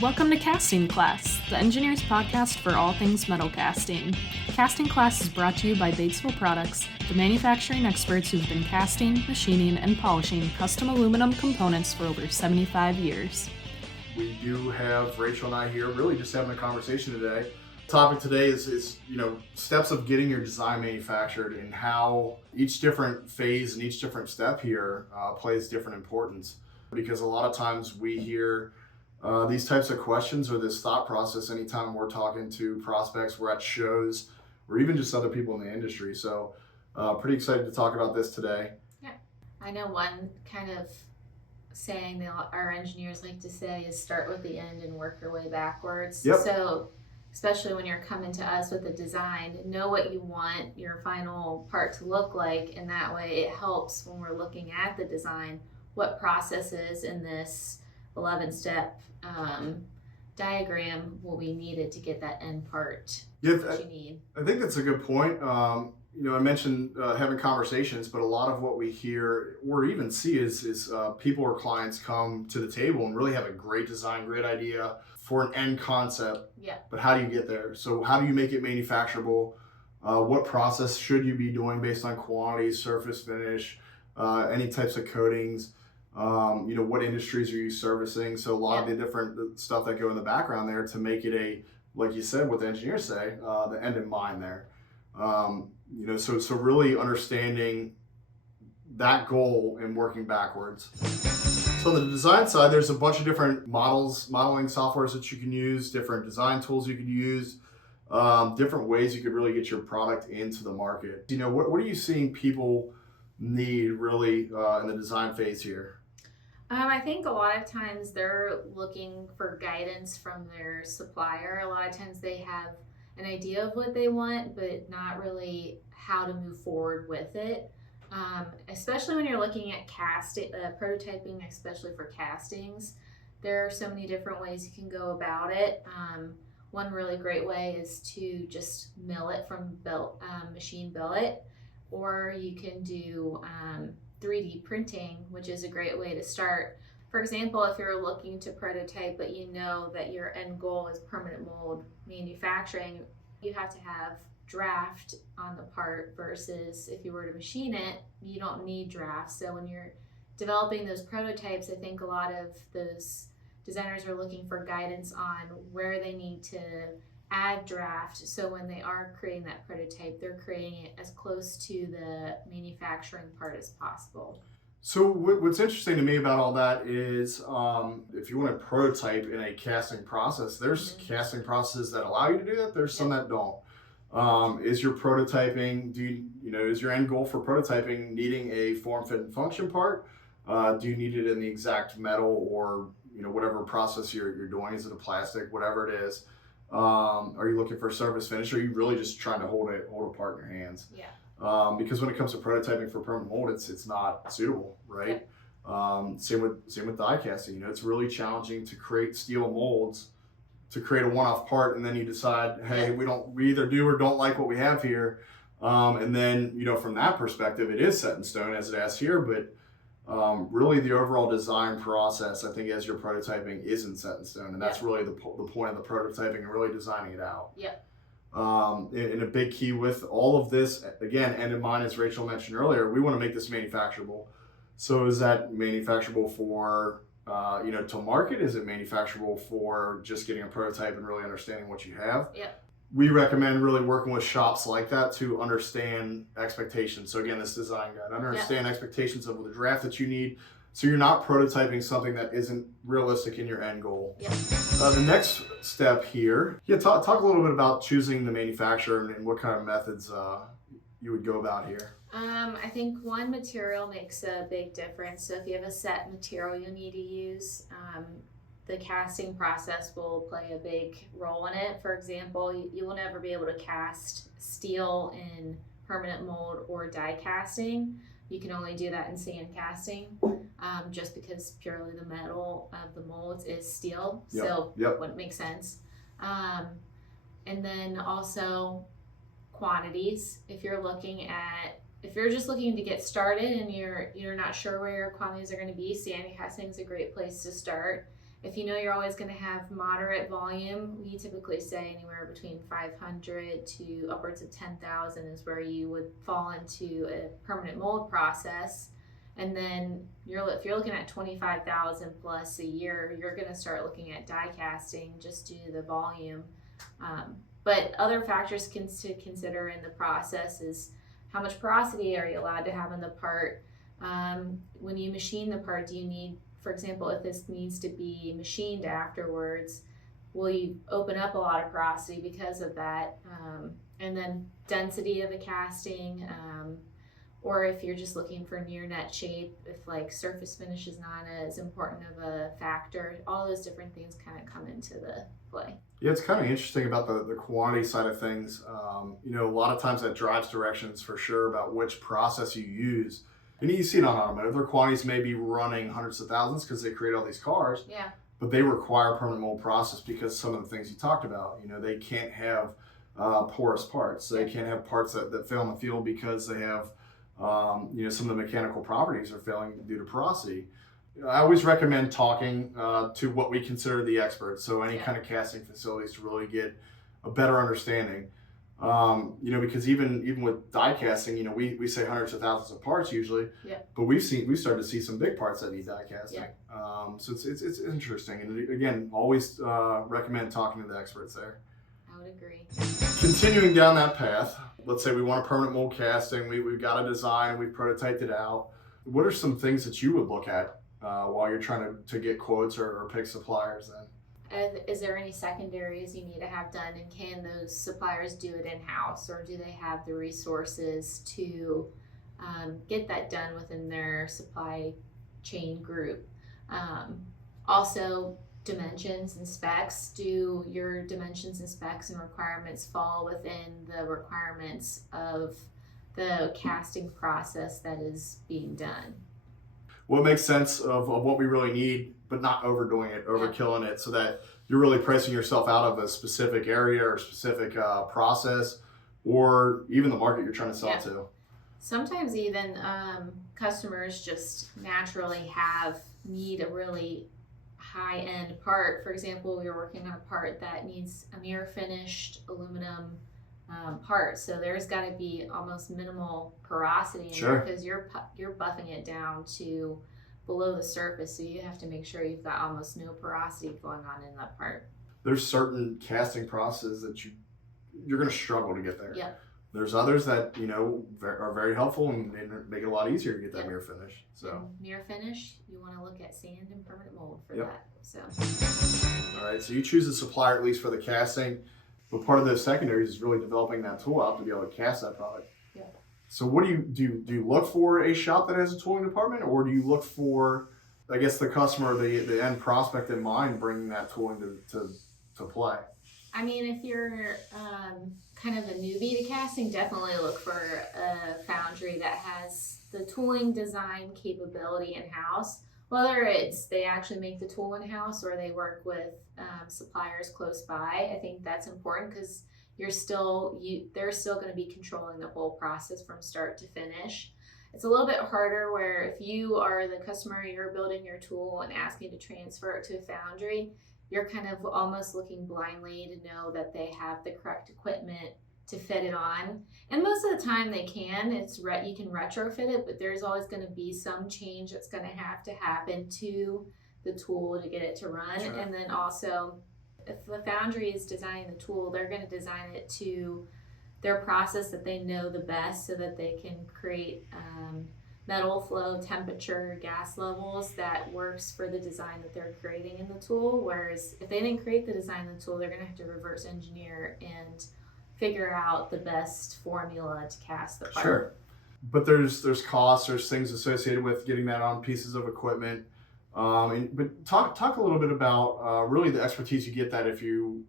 Welcome to Casting Class, the engineer's podcast for all things metal casting. Casting Class is brought to you by Batesville Products, the manufacturing experts who've been casting, machining, and polishing custom aluminum components for over 75 years. We do have Rachel and I here really just having a conversation today. The topic today is steps of getting your design manufactured and how each different phase and each different step here plays different importance. Because a lot of times we hear these types of questions or this thought process anytime we're talking to prospects, we're at shows, or even just other people in the industry. So pretty excited to talk about this today. Yeah, I know one kind of saying that our engineers like to say is start with the end and work your way backwards. Yep. So especially when you're coming to us with a design, know what you want your final part to look like, and that way it helps when we're looking at the design, what processes in this 11-step diagram will be needed to get that end part that you need. I think that's a good point. I mentioned having conversations, but a lot of what we hear or even see is people or clients come to the table and really have a great design, great idea for an end concept. Yeah. But how do you get there? So how do you make it manufacturable? What process should you be doing based on quantity, surface finish, any types of coatings? What industries are you servicing? So a lot of the different stuff that go in the background there to make it like you said, what the engineers say, the end in mind there. So really understanding that goal and working backwards. So on the design side, there's a bunch of different modeling softwares that you can use, different design tools you can use, different ways you could really get your product into the market. What are you seeing people need really in the design phase here? I think a lot of times they're looking for guidance from their supplier. A lot of times they have an idea of what they want, but not really how to move forward with it. Especially when you're looking at prototyping, especially for castings, there are so many different ways you can go about it. One really great way is to just mill it from machine billet, or you can do 3D printing, which is a great way to start. For example, if you're looking to prototype, but you know that your end goal is permanent mold manufacturing, you have to have draft on the part versus if you were to machine it, you don't need draft. So when you're developing those prototypes, I think a lot of those designers are looking for guidance on where they need to add draft, so when they are creating that prototype, they're creating it as close to the manufacturing part as possible. So what's interesting to me about all that is if you want to prototype in a casting process, there's casting processes that allow you to do that. There's some that don't. Is your prototyping, is your end goal for prototyping needing a form, fit, and function part? Do you need it in the exact metal or whatever process you're doing? Is it a plastic, whatever it is? Are you looking for surface finish, or are you really just trying to hold a part in your hands? Yeah. Because when it comes to prototyping for permanent mold, it's not suitable, right? Yeah. Same with die casting. It's really challenging to create steel molds to create a one-off part, and then you decide, hey, we either do or don't like what we have here, and then from that perspective, it is set in stone as it asks here, but really the overall design process, I think, as you're prototyping isn't set in stone, and that's really the point of the prototyping and really designing it out. Yep. And a big key with all of this, again, end in mind, as Rachel mentioned earlier, we want to make this manufacturable. So is that manufacturable for to market? Is it manufacturable for just getting a prototype and really understanding what you have? Yep. We recommend really working with shops like that to understand expectations. So again, this design guide, understand expectations of the draft that you need, so you're not prototyping something that isn't realistic in your end goal. Yep. The next step here, talk a little bit about choosing the manufacturer and what kind of methods you would go about here. I think one material makes a big difference. So if you have a set material you need to use, the casting process will play a big role in it. For example, you will never be able to cast steel in permanent mold or die casting. You can only do that in sand casting, just because purely the metal of the molds is steel. So it wouldn't make sense. And then also quantities. If you're just looking to get started and you're not sure where your quantities are going to be, sand casting is a great place to start. if you know you're always going to have moderate volume, we typically say anywhere between 500 to upwards of 10,000 is where you would fall into a permanent mold process. And then if you're looking at 25,000 plus a year, you're going to start looking at die casting just due to the volume. But other factors to consider in the process is how much porosity are you allowed to have in the part? When you machine the part, do you need, for example, if this needs to be machined afterwards, will you open up a lot of porosity because of that? And then density of the casting, or if you're just looking for near net shape, if like surface finish is not as important of a factor, all those different things kind of come into the play. Yeah, it's kind of interesting about the quantity side of things. A lot of times that drives directions for sure about which process you use. And you see it on automotive. Their quantities may be running hundreds of thousands because they create all these cars. Yeah. But they require permanent mold process because some of the things you talked about. They can't have porous parts. They can't have parts that fail in the field because they have, some of the mechanical properties are failing due to porosity. I always recommend talking to what we consider the experts. So any kind of casting facilities to really get a better understanding. Because even with die casting, we say hundreds of thousands of parts usually, but we've started to see some big parts that need die casting. So it's interesting, and again, always recommend talking to the experts there. I would agree. Continuing down that path, let's say we want a permanent mold casting. We've got a design, we've prototyped it out. What are some things that you would look at while you're trying to get quotes or pick suppliers then? Is there any secondaries you need to have done, and can those suppliers do it in-house, or do they have the resources to get that done within their supply chain group? Also, dimensions and specs. Do your dimensions and specs and requirements fall within the requirements of the casting process that is being done? What makes sense of what we really need, but not overdoing it, overkilling it, so that you're really pricing yourself out of a specific area or specific process, or even the market you're trying to sell to. Sometimes even customers just naturally need a really high-end part. For example, we were working on a part that needs a mirror finished aluminum part, so there's got to be almost minimal porosity in there because you're buffing it down to below the surface, so you have to make sure you've got almost no porosity going on in that part. There's certain casting processes that you're going to struggle to get there. Yep. There's others that are very helpful and make it a lot easier to get that mirror finish. So and mirror finish, you want to look at sand and permanent mold for that. So all right, so you choose a supplier at least for the casting. But part of those secondaries is really developing that tool out to be able to cast that product. Yeah. So what do you look for a shop that has a tooling department, or do you look for, I guess, the customer, the end prospect in mind, bringing that tooling to play? I mean, if you're kind of a newbie to casting, definitely look for a foundry that has the tooling design capability in-house. Whether it's they actually make the tool in-house or they work with suppliers close by, I think that's important because they're still going to be controlling the whole process from start to finish. It's a little bit harder where if you are the customer, you're building your tool and asking to transfer it to a foundry, you're kind of almost looking blindly to know that they have the correct equipment to fit it on. And most of the time they can. You can retrofit it, but there's always going to be some change that's going to happen to the tool to get it to run. Sure. And then also, if the foundry is designing the tool, they're going to design it to their process that they know the best so that they can create metal flow, temperature, gas levels that works for the design that they're creating in the tool. Whereas if they didn't create the design of the tool, they're going to have to reverse engineer and figure out the best formula to cast the part. Sure. But there's costs, there's things associated with getting that on pieces of equipment. But talk a little bit about really the expertise you get that if you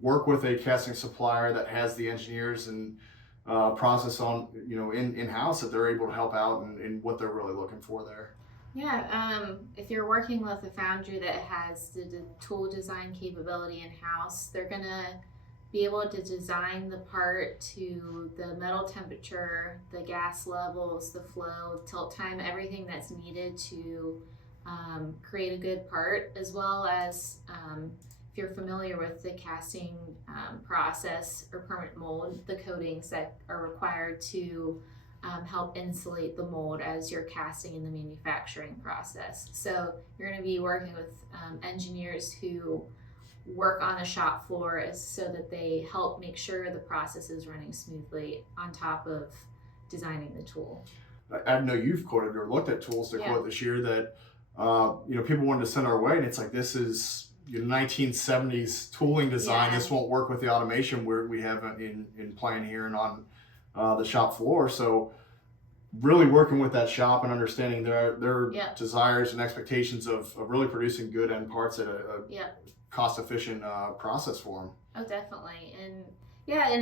work with a casting supplier that has the engineers and process on in-house, that they're able to help out in what they're really looking for there. Yeah, if you're working with a foundry that has the tool design capability in-house, they're gonna be able to design the part to the metal temperature, the gas levels, the flow, tilt time, everything that's needed to create a good part, as well as if you're familiar with the casting process or permanent mold, the coatings that are required to help insulate the mold as you're casting in the manufacturing process. So you're going to be working with engineers who work on the shop floor so that they help make sure the process is running smoothly on top of designing the tool. I know you've quoted or looked at tools to quote this year that people wanted to send our way, and it's like, this is 1970s tooling design. This won't work with the automation we have in plan here and on the shop floor. So really working with that shop and understanding their desires and expectations of really producing good end parts at a cost efficient process for them. Oh, definitely. And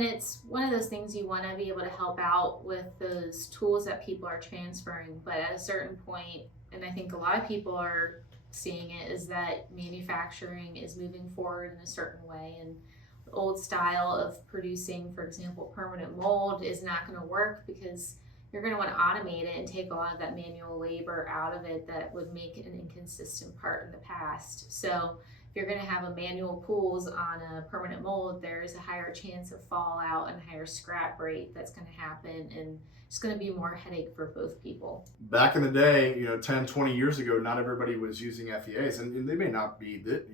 it's one of those things you want to be able to help out with those tools that people are transferring. But at a certain point, and I think a lot of people are seeing it, is that manufacturing is moving forward in a certain way. And the old style of producing, for example, permanent mold is not going to work, because you're going to want to automate it and take a lot of that manual labor out of it that would make it an inconsistent part in the past. So if you're going to have a manual pulls on a permanent mold, there's a higher chance of fallout and higher scrap rate that's going to happen, and it's going to be more headache for both people. Back in the day, 10, 20 years ago, not everybody was using FEAs, and they may not be that,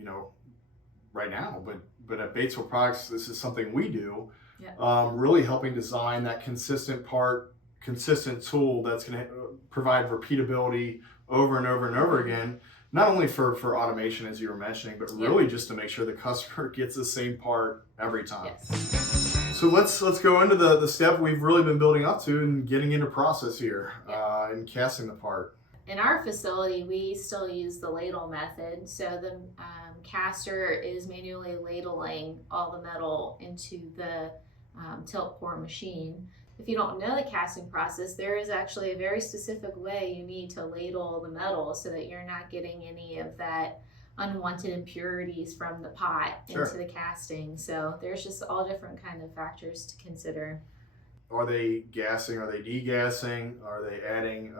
right now, but at Batesville Products, this is something we do, really helping design that consistent tool that's going to provide repeatability over and over and over again. Not only for automation, as you were mentioning, but really just to make sure the customer gets the same part every time. Yes. So let's go into the step we've really been building up to and getting into process here and casting the part. In our facility, we still use the ladle method. So the caster is manually ladling all the metal into the tilt pour machine. If you don't know the casting process, there is actually a very specific way you need to ladle the metal so that you're not getting any of that unwanted impurities from the pot into the casting. So there's just all different kind of factors to consider. Are they gassing? Are they degassing? Are they adding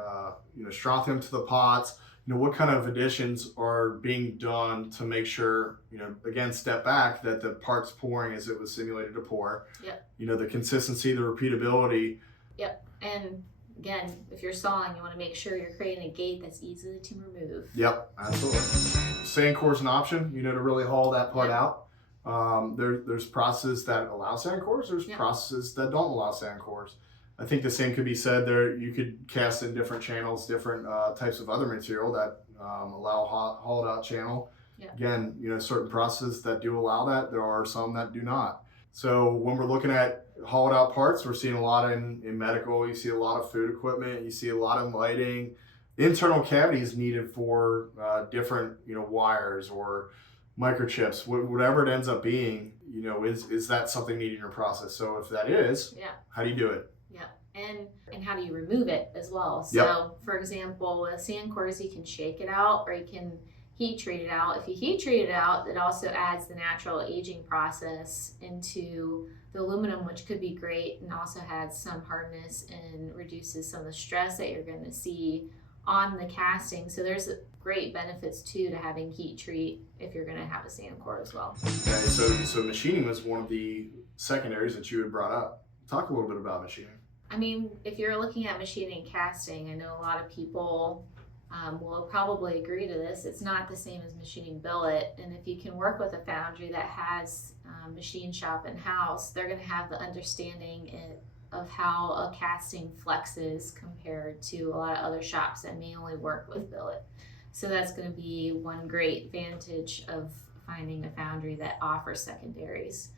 strontium to the pots? What kind of additions are being done to make sure, again, step back, that the part's pouring as it was simulated to pour. Yep. The consistency, the repeatability. Yep. And again, if you're sawing, you want to make sure you're creating a gate that's easy to remove. Yep, absolutely. Sand core is an option, to really haul that part out. There's processes that allow sand cores. There's processes that don't allow sand cores. I think the same could be said there. You could cast in different channels, different types of other material that allow hauled out channel. Yeah. Again, certain processes that do allow that. There are some that do not. So when we're looking at hauled out parts, we're seeing a lot in medical. You see a lot of food equipment. You see a lot in lighting. Internal cavities needed for different wires or microchips, whatever it ends up being. Is that something needed in your process? So if that is, how do you do it? And how do you remove it as well? So for example, with sand cores, you can shake it out or you can heat treat it out. If you heat treat it out, it also adds the natural aging process into the aluminum, which could be great, and also adds some hardness and reduces some of the stress that you're going to see on the casting. So there's great benefits too to having heat treat if you're going to have a sand core as well. Okay, so machining was one of the secondaries that you had brought up. Talk a little bit about machining. I mean, if you're looking at machining and casting, I know a lot of people will probably agree to this. It's not the same as machining billet. And if you can work with a foundry that has machine shop in-house, they're going to have the understanding of how a casting flexes compared to a lot of other shops that may only work with billet. So that's going to be one great advantage of finding a foundry that offers secondaries.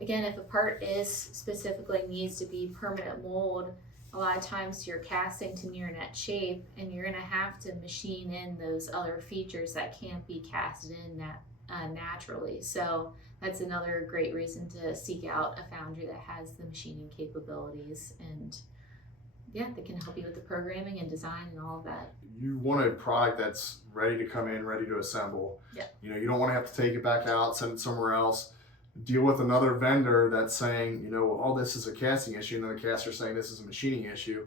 Again, if a part specifically needs to be permanent mold, a lot of times you're casting to near net shape and you're going to have to machine in those other features that can't be casted in naturally. So that's another great reason to seek out a foundry that has the machining capabilities, and they can help you with the programming and design and all of that. You want a product that's ready to come in, ready to assemble. Yeah. You don't want to have to take it back out, send it somewhere else, deal with another vendor that's saying, this is a casting issue, and then the caster's saying this is a machining issue.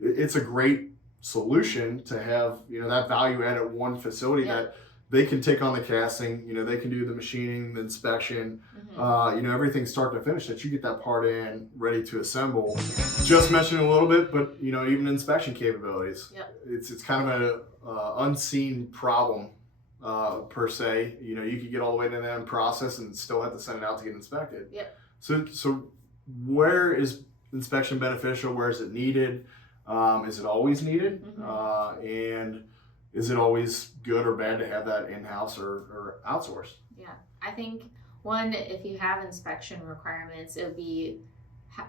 It's a great solution to have, that value add at one facility that they can take on the casting, they can do the machining, the inspection, everything start to finish, that you get that part in ready to assemble. Just mentioned a little bit, but even inspection capabilities. It's kind of a unseen problem per se. You could get all the way to the end process and still have to send it out to get inspected. So where is inspection beneficial? Where is it needed? Is it always needed? And is it always good or bad to have that in-house or outsourced? Yeah, I think one, if you have inspection requirements, it would be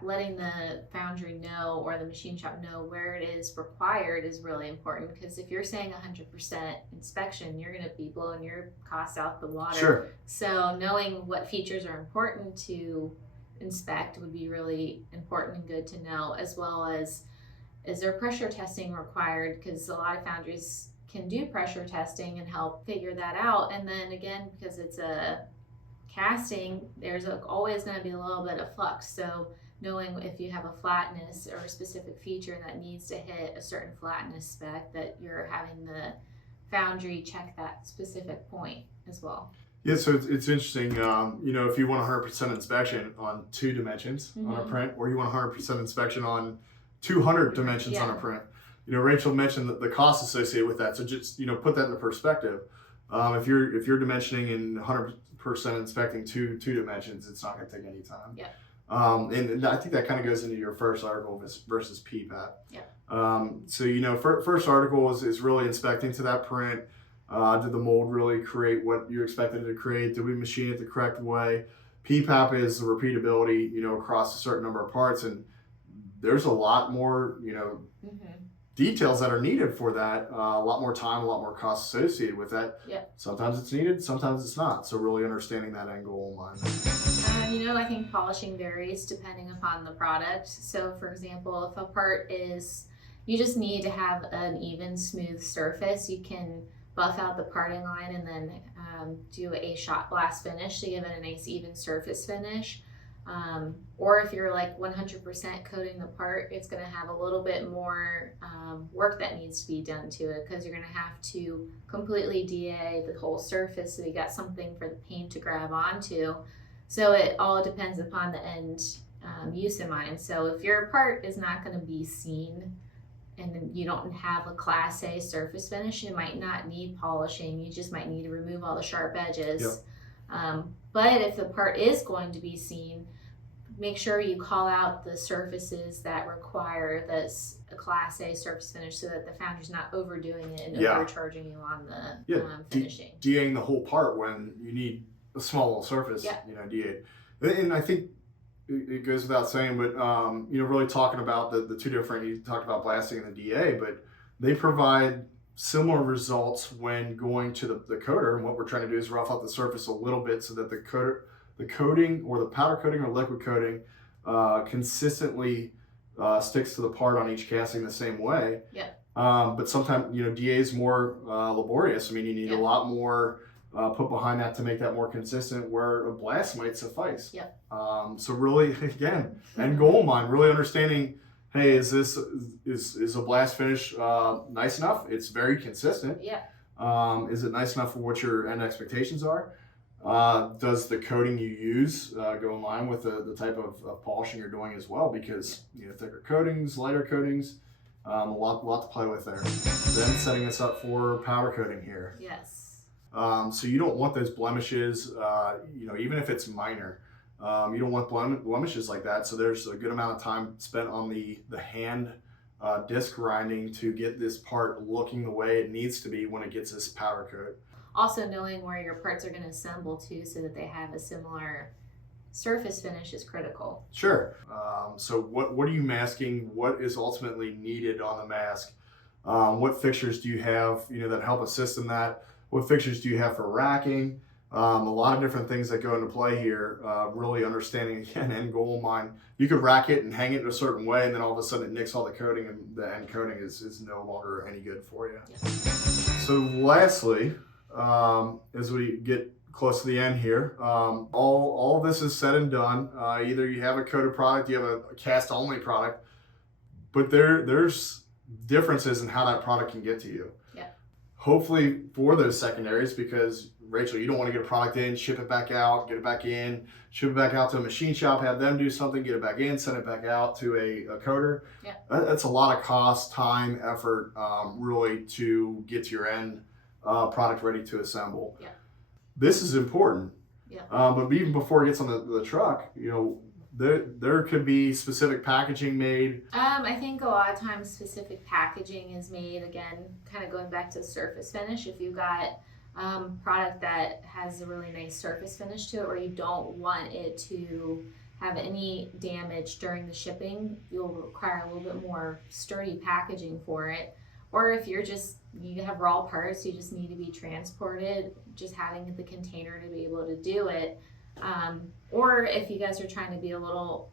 letting the foundry know or the machine shop know where it is required is really important, because if you're saying 100% inspection, you're going to be blowing your costs out the water. Sure. So knowing what features are important to inspect would be really important and good to know, as well as is there pressure testing required, because a lot of foundries can do pressure testing and help figure that out. And then again, because it's a casting, there's always going to be a little bit of flux. So knowing if you have a flatness or a specific feature that needs to hit a certain flatness spec, that you're having the foundry check that specific point as well. Yeah, so it's interesting. If you want 100% inspection on 2 dimensions on a print, or you want 100% inspection on 200 dimensions on a print. Rachel mentioned the cost associated with that. So just, put that into perspective. If you're dimensioning and 100% inspecting two dimensions, it's not going to take any time. And I think that kind of goes into your first article versus PPAP. First article is really inspecting to that print. Did the mold really create what you expected it to create? Did we machine it the correct way? PPAP is the repeatability, across a certain number of parts, and there's a lot more, details that are needed for that. A lot more time, a lot more cost associated with that. Sometimes it's needed, sometimes it's not. So really understanding that end goal in mind. I think polishing varies depending upon the product. So for example, if a part you just need to have an even, smooth surface, you can buff out the parting line and then do a shot blast finish to give it a nice even surface finish. Or if you're like 100% coating the part, it's going to have a little bit more work that needs to be done to it, because you're going to have to completely DA the whole surface so you got something for the paint to grab onto. So it all depends upon the end use in mind. So if your part is not going to be seen and you don't have a Class A surface finish, you might not need polishing. You just might need to remove all the sharp edges. But if the part is going to be seen, make sure you call out the surfaces that require this Class A surface finish, so that the foundry's not overdoing it and overcharging you on the finishing. DAing the whole part when you need a small little surface, DA'd. And I think it goes without saying, but really talking about the 2 different, you talked about blasting and the DA, but they provide similar results when going to the coater. And what we're trying to do is rough out the surface a little bit so that the coating or the powder coating or liquid coating consistently sticks to the part on each casting the same way. But sometimes, DA is more laborious. I mean, you need a lot more put behind that to make that more consistent, where a blast might suffice. So really, again, end goal in mind, really understanding, hey, is a blast finish nice enough? It's very consistent. Is it nice enough for what your end expectations are? Does the coating you use go in line with the type of polishing you're doing as well? Because thicker coatings, lighter coatings, a lot to play with there. Then setting us up for powder coating here. So you don't want those blemishes, even if it's minor. You don't want blemishes like that. So there's a good amount of time spent on the hand disc grinding to get this part looking the way it needs to be when it gets this powder coat. Also knowing where your parts are going to assemble to, so that they have a similar surface finish, is critical. Sure. So what are you masking? What is ultimately needed on the mask? What fixtures do you have that help assist in that? What fixtures do you have for racking? A lot of different things that go into play here. Really understanding, again, end goal in mind. You could rack it and hang it in a certain way, and then all of a sudden it nicks all the coating, and the end coating is no longer any good for you. So lastly, as we get close to the end here, all of this is said and done. Either you have a coated product, you have a cast only product, but there's differences in how that product can get to you. Yeah. Hopefully for those secondaries, because Rachel, you don't want to get a product in, ship it back out, get it back in, ship it back out to a machine shop, have them do something, get it back in, send it back out to a coder. Yeah. That's a lot of cost, time, effort, really to get to your end product ready to assemble. Yeah. This is important. Yeah. But even before it gets on the truck, there could be specific packaging made. I think a lot of times specific packaging is made, again, kind of going back to surface finish. If you got product that has a really nice surface finish to it, or you don't want it to have any damage during the shipping, you'll require a little bit more sturdy packaging for it. Or if you have raw parts, you just need to be transported, just having the container to be able to do it. Or if you guys are trying to be a little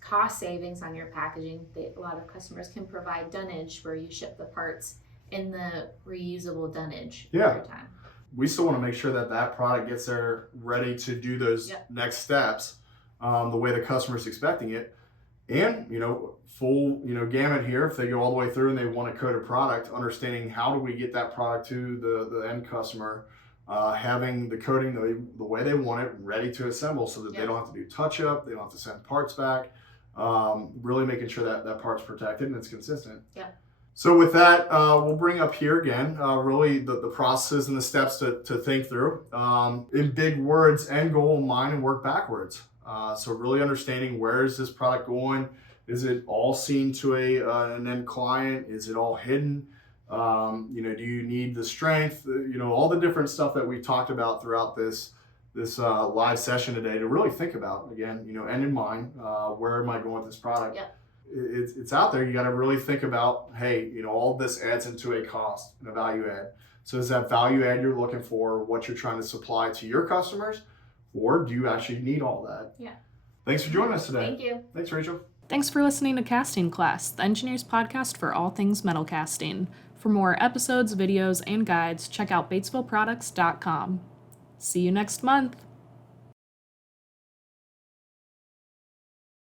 cost savings on your packaging, a lot of customers can provide dunnage where you ship the parts in the reusable dunnage every time. We still want to make sure that product gets there ready to do those next steps the way the customer's expecting it. And, full, gamut here, if they go all the way through and they want a coated product, understanding how do we get that product to the end customer, having the coating the way they want it ready to assemble so that they don't have to do touch-up, they don't have to send parts back, really making sure that part's protected and it's consistent. Yeah. So with that, we'll bring up here again, really the processes and the steps to think through. In big words, end goal in mind, and work backwards. So really understanding, where is this product going? Is it all seen to an end client? Is it all hidden? Do you need the strength? All the different stuff that we talked about throughout this live session today, to really think about, again, end in mind, where am I going with this product? Yeah. It's out there. You got to really think about, hey, all this adds into a cost and a value add. So is that value add you're looking for what you're trying to supply to your customers, or do you actually need all that? Yeah. Thanks for joining us today. Thank you. Thanks, Rachel. Thanks for listening to Casting Class, the engineer's podcast for all things metal casting. For more episodes, videos, and guides, check out BatesvilleProducts.com. See you next month.